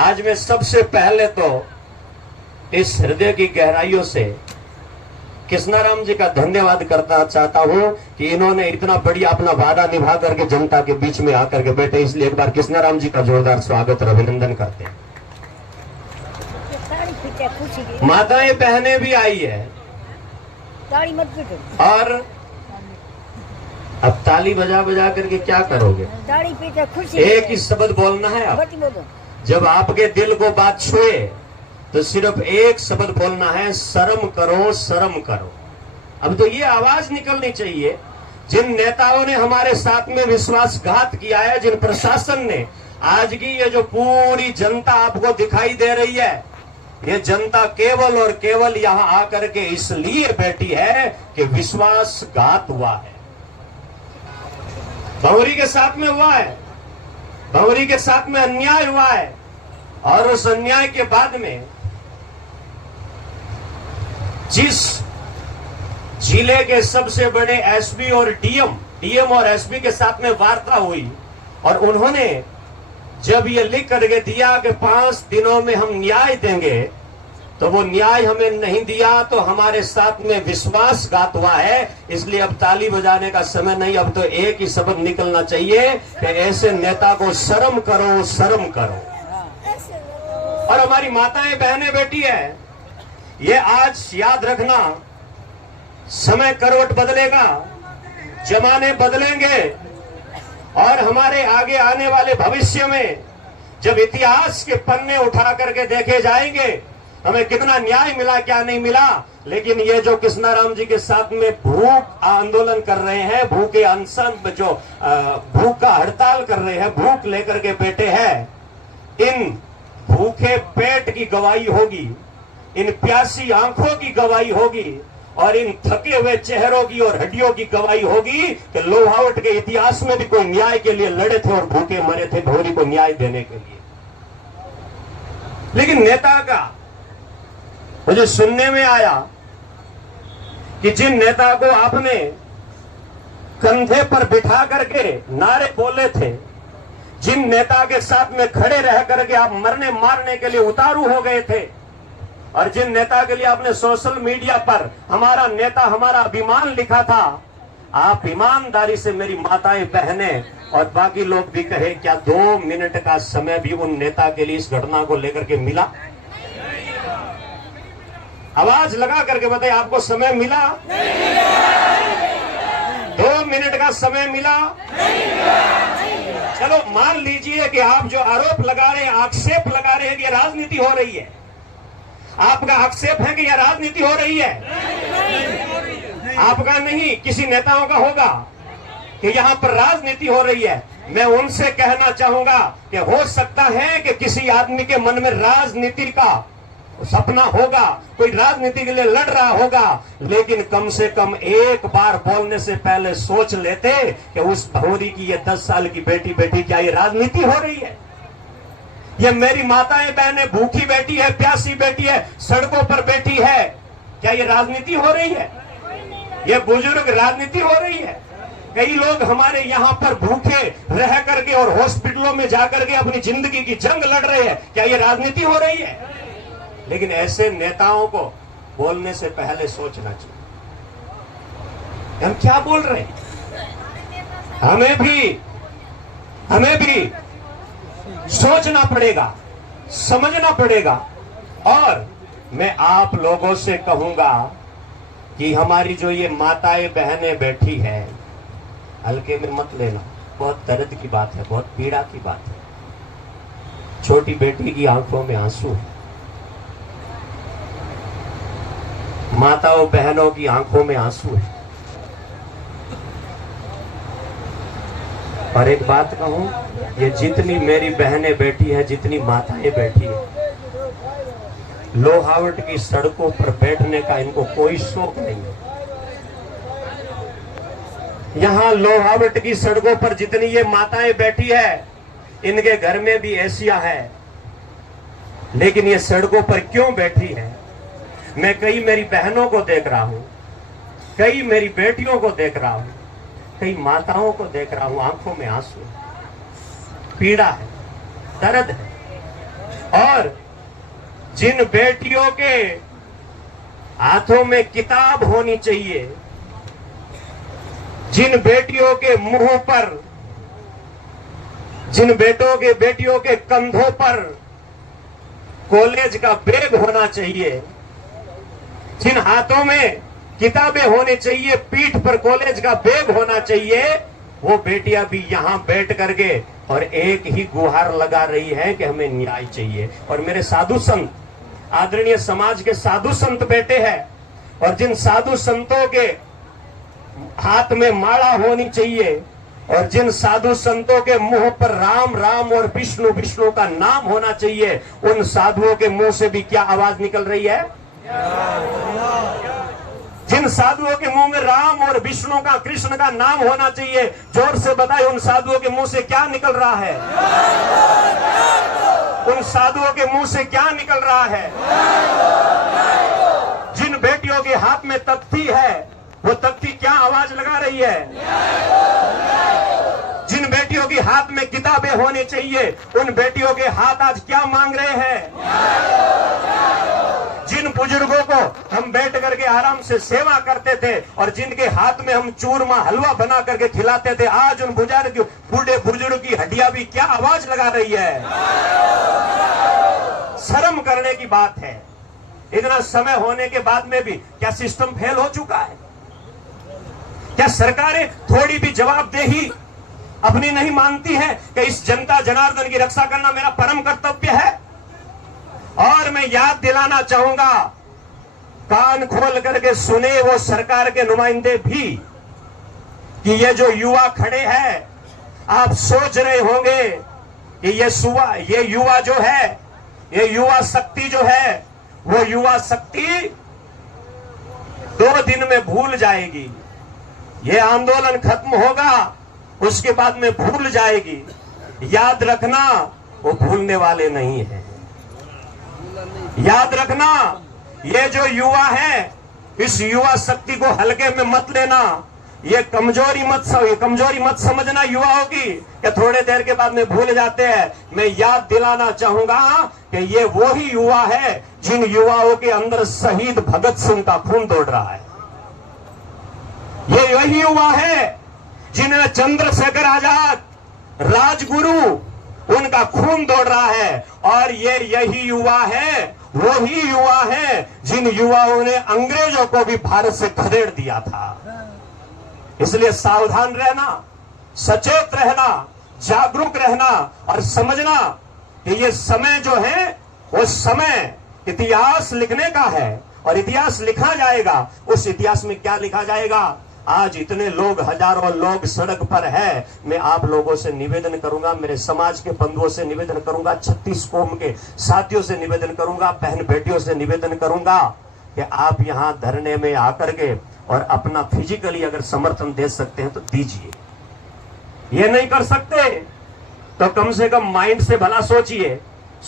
आज मैं सबसे पहले तो इस हृदय की गहराइयों से कृष्णाराम जी का धन्यवाद करना चाहता हूं कि इन्होंने इतना बढ़िया अपना वादा निभा करके जनता के बीच में आकर के बैठे। इसलिए एक बार कृष्णाराम जी का जोरदार स्वागत और अभिनंदन करते हैं। माताएं बहनें भी आई है और अब ताली बजा बजा करके क्या करोगे? एक ही शब्द बोलना है। आप जब आपके दिल को बात छुए तो सिर्फ एक शब्द बोलना है, शर्म करो, शर्म करो। अब तो ये आवाज निकलनी चाहिए। जिन नेताओं ने हमारे साथ में विश्वासघात किया है, जिन प्रशासन ने, आज की ये जो पूरी जनता आपको दिखाई दे रही है, ये जनता केवल और केवल यहां आकर के इसलिए बैठी है कि विश्वासघात हुआ है। भंवरी के साथ में हुआ है, भंवरी के साथ में अन्याय हुआ है और उस अन्याय के बाद में जिस जिले के सबसे बड़े एसपी और डीएम और एसपी के साथ में वार्ता हुई और उन्होंने जब ये लिख करके दिया कि 5 दिनों में हम न्याय देंगे, तो वो न्याय हमें नहीं दिया तो हमारे साथ में विश्वासघात हुआ है। इसलिए अब ताली बजाने का समय नहीं, अब तो एक ही शब्द निकलना चाहिए कि ऐसे नेता को शर्म करो, शर्म करो। और हमारी माताएं बहनें बेटी है, ये आज याद रखना, समय करवट बदलेगा, जमाने बदलेंगे और हमारे आगे आने वाले भविष्य में जब इतिहास के पन्ने उठा करके देखे जाएंगे हमें कितना न्याय मिला, क्या नहीं मिला। लेकिन ये जो कृष्णाराम जी के साथ में भूख आंदोलन कर रहे हैं, भूखे अनशन में जो भूख का हड़ताल कर रहे हैं, भूख लेकर के बैठे हैं, इन भूखे पेट की गवाही होगी, इन प्यासी आंखों की गवाही होगी और इन थके हुए चेहरों की और हड्डियों की गवाही होगी कि लोहावट के इतिहास में भी कोई न्याय के लिए लड़े थे और भूखे मरे थे भंवरी को न्याय देने के लिए। लेकिन नेता का मुझे सुनने में आया कि जिन नेता को आपने कंधे पर बिठा करके नारे बोले थे, जिन नेता के साथ में खड़े रह करके आप मरने मारने के लिए उतारू हो गए थे और जिन नेता के लिए आपने सोशल मीडिया पर हमारा नेता हमारा अभिमान लिखा था, आप ईमानदारी से मेरी माताएं बहनें और बाकी लोग भी कहे, क्या 2 मिनट का समय भी उन नेता के लिए इस घटना को लेकर के मिला? आवाज लगा करके बताइए, आपको समय मिला? 2 मिनट का समय मिला? चलो मान लीजिए कि आप जो आरोप लगा रहे हैं, आक्षेप लगा रहे हैं कि यह राजनीति हो रही है, आपका आक्षेप है कि यह राजनीति हो रही है, आपका नहीं, किसी नेताओं का होगा कि यहां पर राजनीति हो रही है। मैं उनसे कहना चाहूंगा कि हो सकता है कि किसी आदमी के मन में राजनीति का सपना होगा, कोई राजनीति के लिए लड़ रहा होगा, लेकिन कम से कम एक बार बोलने से पहले सोच लेते कि उस भंवरी की ये 10 साल की बेटी क्या ये राजनीति हो रही है? ये मेरी माताएं बहनें भूखी बैठी है, प्यासी बैठी है, सड़कों पर बैठी है, क्या ये राजनीति हो रही है? ये बुजुर्ग राजनीति हो रही है? कई लोग हमारे यहाँ पर भूखे रह करके और हॉस्पिटलों में जाकर के अपनी जिंदगी की जंग लड़ रहे हैं, क्या ये राजनीति हो रही है? लेकिन ऐसे नेताओं को बोलने से पहले सोचना चाहिए, हम क्या बोल रहे हैं। हमें भी सोचना पड़ेगा, समझना पड़ेगा। और मैं आप लोगों से कहूंगा कि हमारी जो ये माताएं बहनें बैठी है, हल्के में मत लेना, बहुत दर्द की बात है, बहुत पीड़ा की बात है। छोटी बेटी की आंखों में आंसू है, माताओं बहनों की आंखों में आंसू है। और एक बात कहूं, ये जितनी मेरी बहनें बैठी है, जितनी माताएं बैठी है, लोहावट की सड़कों पर बैठने का इनको कोई शौक नहीं है। यहां लोहावट की सड़कों पर जितनी ये माताएं बैठी है, इनके घर में भी एसियां है, लेकिन ये सड़कों पर क्यों बैठी है? मैं कई मेरी बहनों को देख रहा हूं, कई मेरी बेटियों को देख रहा हूं, कई माताओं को देख रहा हूं, आंखों में आंसू, पीड़ा है, दर्द है। जिन बेटियों के हाथों में किताब होनी चाहिए, जिन बेटियों के मुंह पर, जिन बेटियों के कंधों पर कॉलेज का बैग होना चाहिए, जिन हाथों में किताबें होनी चाहिए, पीठ पर कॉलेज का बैग होना चाहिए, वो बेटियां भी यहां बैठ करके और एक ही गुहार लगा रही है कि हमें न्याय चाहिए। और मेरे साधु संत, आदरणीय समाज के साधु संत बैठे हैं, और जिन साधु संतों के हाथ में माला होनी चाहिए, और जिन साधु संतों के मुंह पर राम राम और विष्णु विष्णु का नाम होना चाहिए, उन साधुओं के मुंह से भी क्या आवाज निकल रही है? जिन साधुओं के मुंह में राम और विष्णु का, कृष्ण का नाम होना चाहिए, जोर से बताइए उन साधुओं के मुंह से क्या निकल रहा है? उन साधुओं के मुंह से क्या निकल रहा है? जिन बेटियों के हाथ में तख्ती है, वो तख्ती क्या आवाज लगा रही है? जिन बेटियों के हाथ में किताबें होनी चाहिए, उन बेटियों के हाथ आज क्या मांग रहे हैं? जिन बुजुर्गों को हम बैठ करके आराम से सेवा करते थे और जिनके हाथ में हम चूरमा हलवा बना करके खिलाते थे, आज उन बूढ़े बुजुर्ग की हड्डियां भी क्या आवाज लगा रही है? शर्म करने की बात है। इतना समय होने के बाद में भी क्या सिस्टम फेल हो चुका है? क्या सरकारें थोड़ी भी जवाबदेही अपनी नहीं मानती है कि इस जनता जनार्दन की रक्षा करना मेरा परम कर्तव्य है? और मैं याद दिलाना चाहूंगा, कान खोल करके सुने वो सरकार के नुमाइंदे भी, कि ये जो युवा खड़े हैं, आप सोच रहे होंगे कि ये युवा जो है, ये युवा शक्ति जो है, वो युवा शक्ति 2 दिन में भूल जाएगी। ये आंदोलन खत्म होगा, उसके बाद में भूल जाएगी। याद रखना, वो भूलने वाले नहीं है। याद रखना, ये जो युवा है, इस युवा शक्ति को हल्के में मत लेना। ये कमजोरी मत समझना युवाओं की, कि थोड़े देर के बाद में भूल जाते हैं। मैं याद दिलाना चाहूंगा कि ये वो ही युवा है जिन युवाओं के अंदर शहीद भगत सिंह का खून दौड़ रहा है। ये वही युवा है जिन्हें चंद्रशेखर आजाद, राजगुरु, उनका खून दौड़ रहा है। और ये यही युवा है, वो ही युवा है जिन युवाओं ने अंग्रेजों को भी भारत से खदेड़ दिया था। इसलिए सावधान रहना, सचेत रहना, जागरूक रहना और समझना कि ये समय जो है, वो समय इतिहास लिखने का है और इतिहास लिखा जाएगा। उस इतिहास में क्या लिखा जाएगा? आज इतने लोग, हजारों लोग सड़क पर है। मैं आप लोगों से निवेदन करूंगा, मेरे समाज के बंधुओं से निवेदन करूंगा, 36 कौम के साथियों से निवेदन करूंगा, बहन बेटियों से निवेदन करूंगा कि आप यहां धरने में आकर के और अपना फिजिकली अगर समर्थन दे सकते हैं तो दीजिए। ये नहीं कर सकते तो कम से कम माइंड से भला सोचिए,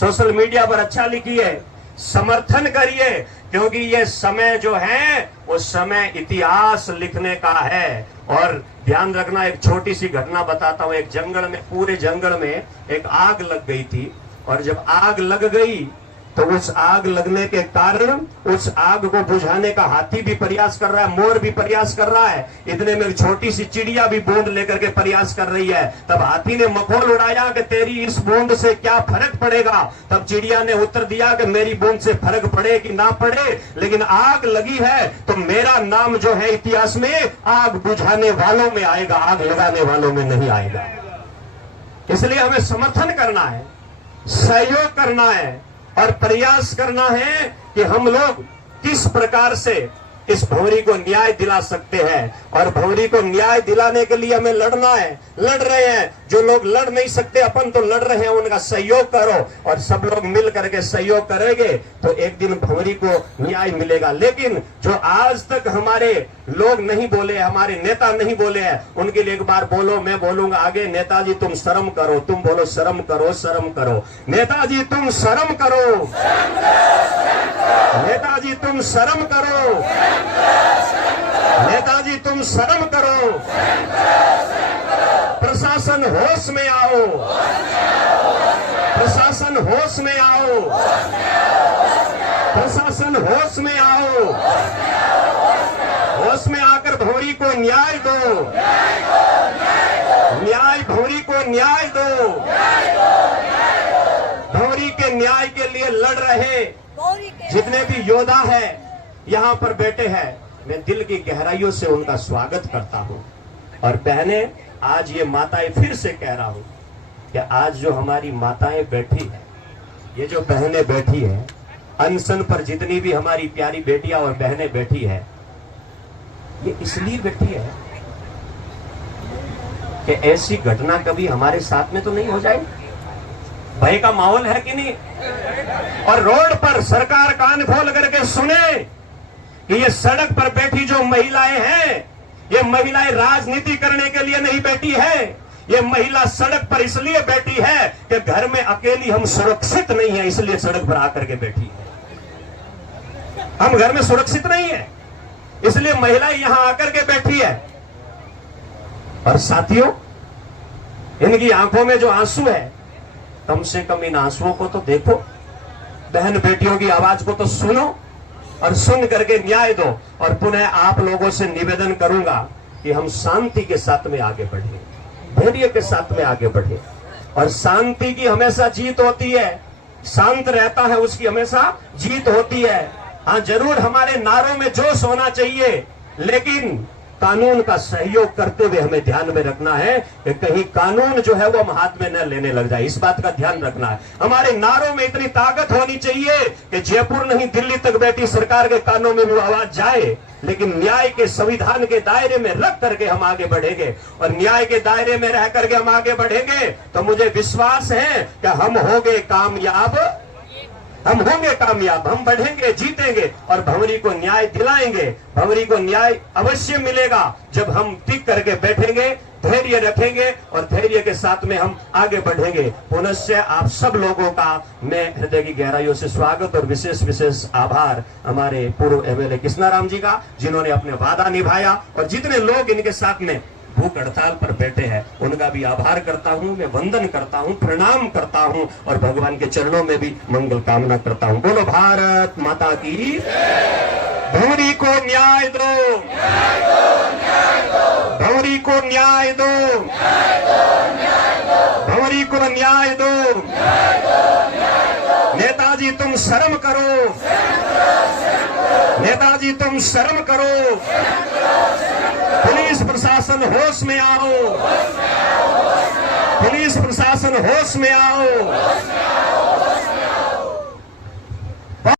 सोशल मीडिया पर अच्छा लिखिए, समर्थन करिए, क्योंकि ये समय जो है वो समय इतिहास लिखने का है। और ध्यान रखना, एक छोटी सी घटना बताता हूं। एक जंगल में, पूरे जंगल में एक आग लग गई थी, और जब आग लग गई तो उस आग लगने के कारण उस आग को बुझाने का हाथी भी प्रयास कर रहा है, मोर भी प्रयास कर रहा है, इतने में एक छोटी सी चिड़िया भी बूंद लेकर के प्रयास कर रही है। तब हाथी ने मखौल उड़ाया कि तेरी इस बूंद से क्या फर्क पड़ेगा? तब चिड़िया ने उत्तर दिया कि मेरी बूंद से फर्क पड़े कि ना पड़े, लेकिन आग लगी है तो मेरा नाम जो है इतिहास में आग बुझाने वालों में आएगा, आग लगाने वालों में नहीं आएगा। इसलिए हमें समर्थन करना है, सहयोग करना है और प्रयास करना है कि हम लोग किस प्रकार से इस भंवरी को न्याय दिला सकते हैं। और भंवरी को न्याय दिलाने के लिए हमें लड़ना है, लड़ रहे हैं। जो लोग लड़ नहीं सकते, अपन तो लड़ रहे हैं, उनका सहयोग करो, और सब लोग मिल करके सहयोग करेंगे तो एक दिन भंवरी को न्याय मिलेगा। लेकिन जो आज तक हमारे लोग नहीं बोले, हमारे नेता नहीं बोले हैं, उनके लिए एक बार बोलो, मैं बोलूंगा आगे। नेताजी तुम शर्म करो, तुम बोलो शर्म करो, शर्म करो। नेताजी तुम शर्म करो, नेताजी तुम शर्म करो, नेताजी तुम शर्म करो। प्रशासन होश में आओ, प्रशासन होश में आओ। प्रशासन होश में आओ, होश में आकर भंवरी को न्याय दो, न्याय भंवरी को न्याय दो। भंवरी के न्याय के लिए लड़ रहे जितने भी योद्धा है यहाँ पर बैठे हैं, मैं दिल की गहराइयों से उनका स्वागत करता हूं। और बहनें, आज ये माताएं, फिर से कह रहा हूं कि आज जो हमारी माताएं बैठी है, ये जो बहनें बैठी है अनशन पर, जितनी भी हमारी प्यारी बेटियां और बहनें बैठी है, ये इसलिए बैठी है कि ऐसी घटना कभी हमारे साथ में तो नहीं हो जाएगी। भय का माहौल है कि नहीं? और रोड पर सरकार कान खोल करके सुने कि ये सड़क पर बैठी जो महिलाएं हैं, ये महिलाएं राजनीति करने के लिए नहीं बैठी है। ये महिला सड़क पर इसलिए बैठी है कि घर में अकेली हम सुरक्षित नहीं है, इसलिए सड़क पर आकर के बैठी है। हम घर में सुरक्षित नहीं है, इसलिए महिलाएं यहां आकर के बैठी है। और साथियों, इनकी आंखों में जो आंसू है, कम से कम इन आंसुओं को तो देखो, बहन बेटियों की आवाज को तो सुनो और सुन करके न्याय दो। और पुनः आप लोगों से निवेदन करूंगा कि हम शांति के साथ में आगे बढ़े, धैर्य के साथ में आगे बढ़े। और शांति की हमेशा जीत होती है, शांत रहता है उसकी हमेशा जीत होती है। हाँ, जरूर हमारे नारों में जोश होना चाहिए, लेकिन कानून का सहयोग करते हुए हमें ध्यान में रखना है कि कहीं कानून जो है वो हम हाथ में न लेने लग जाए, इस बात का ध्यान रखना है। हमारे नारों में इतनी ताकत होनी चाहिए कि जयपुर नहीं, दिल्ली तक बैठी सरकार के कानों में वो आवाज जाए, लेकिन न्याय के संविधान के दायरे में रख करके हम आगे बढ़ेंगे। और न्याय के दायरे में रह करके हम आगे बढ़ेंगे तो मुझे विश्वास है कि हम होंगे कामयाब, हम होंगे कामयाब, हम बढ़ेंगे, जीतेंगे और भंवरी को न्याय दिलाएंगे। भंवरी को न्याय अवश्य मिलेगा जब हम टिक करके बैठेंगे, धैर्य रखेंगे और धैर्य के साथ में हम आगे बढ़ेंगे। पुनश्च आप सब लोगों का मैं हृदय की गहराइयों से स्वागत और विशेष विशेष आभार हमारे पूर्व एमएलए कृष्णाराम जी का, जिन्होंने अपने वादा निभाया। और जितने लोग इनके साथ में भूख हड़ताल पर बैठे हैं, उनका भी आभार करता हूं, मैं वंदन करता हूं, प्रणाम करता हूं और भगवान के चरणों में भी मंगल कामना करता हूं। बोलो भारत माता की। भंवरी को न्याय दो, भंवरी को न्याय दो, भंवरी को न्याय दो। नेताजी तुम शर्म करो, नेताजी तुम शर्म करो। पुलिस प्रशासन होश में आओ, पुलिस प्रशासन होश में आओ।